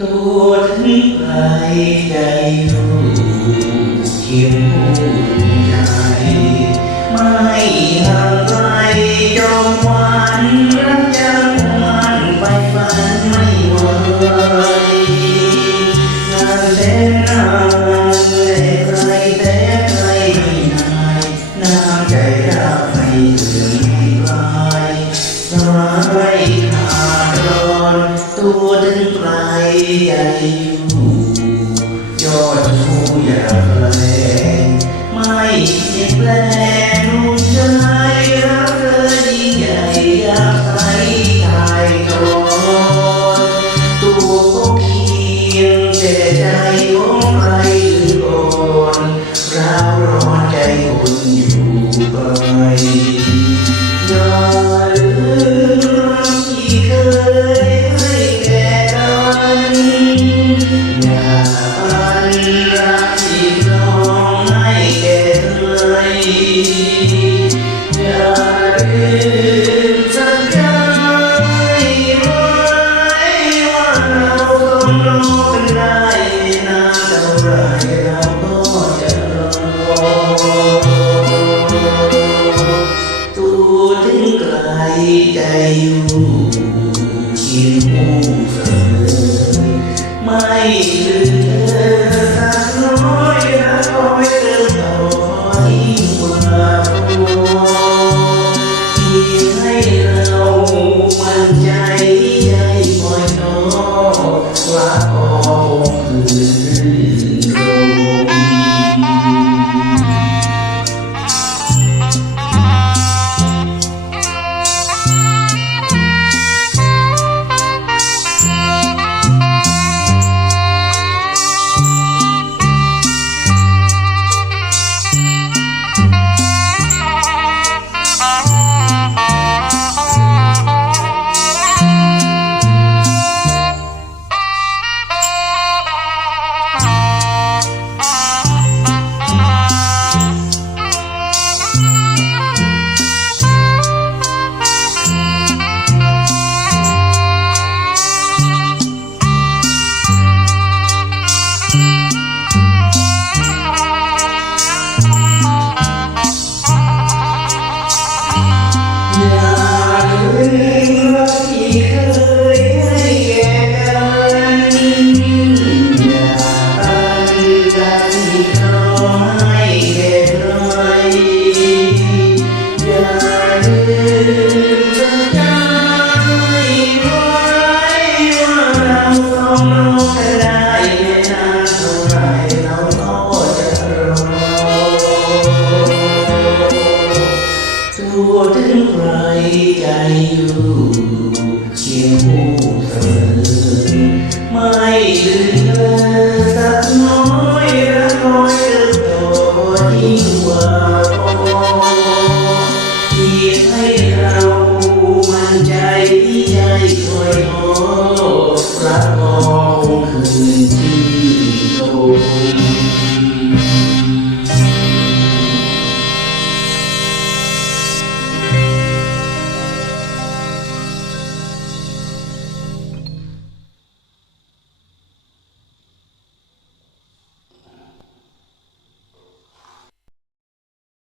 ตัวถึงใครใจรู้เขียงผู้ใจไม่ห่างไกลจน ใจอยู่ยอดชูอยากแลไม่เปลี่ยนแปลงรู้ใจรักเธอยิ่งใหญ่อยากใส่ชายก่อนตัวก็เคียงแต่ใจของใครอื่นก่อนราวร้อน ใจอยู่เคียงคู่เสมอไม่ลืมเธอสักน้อยนะคอยเติมต่อยิ่งกว่าพอเพียงให้เรามั่นใจใจคอยรอว่าพอคงคืน ผู้เสมอไม่ลืมสักน้อยละน้อยเติบโตยิ่งว่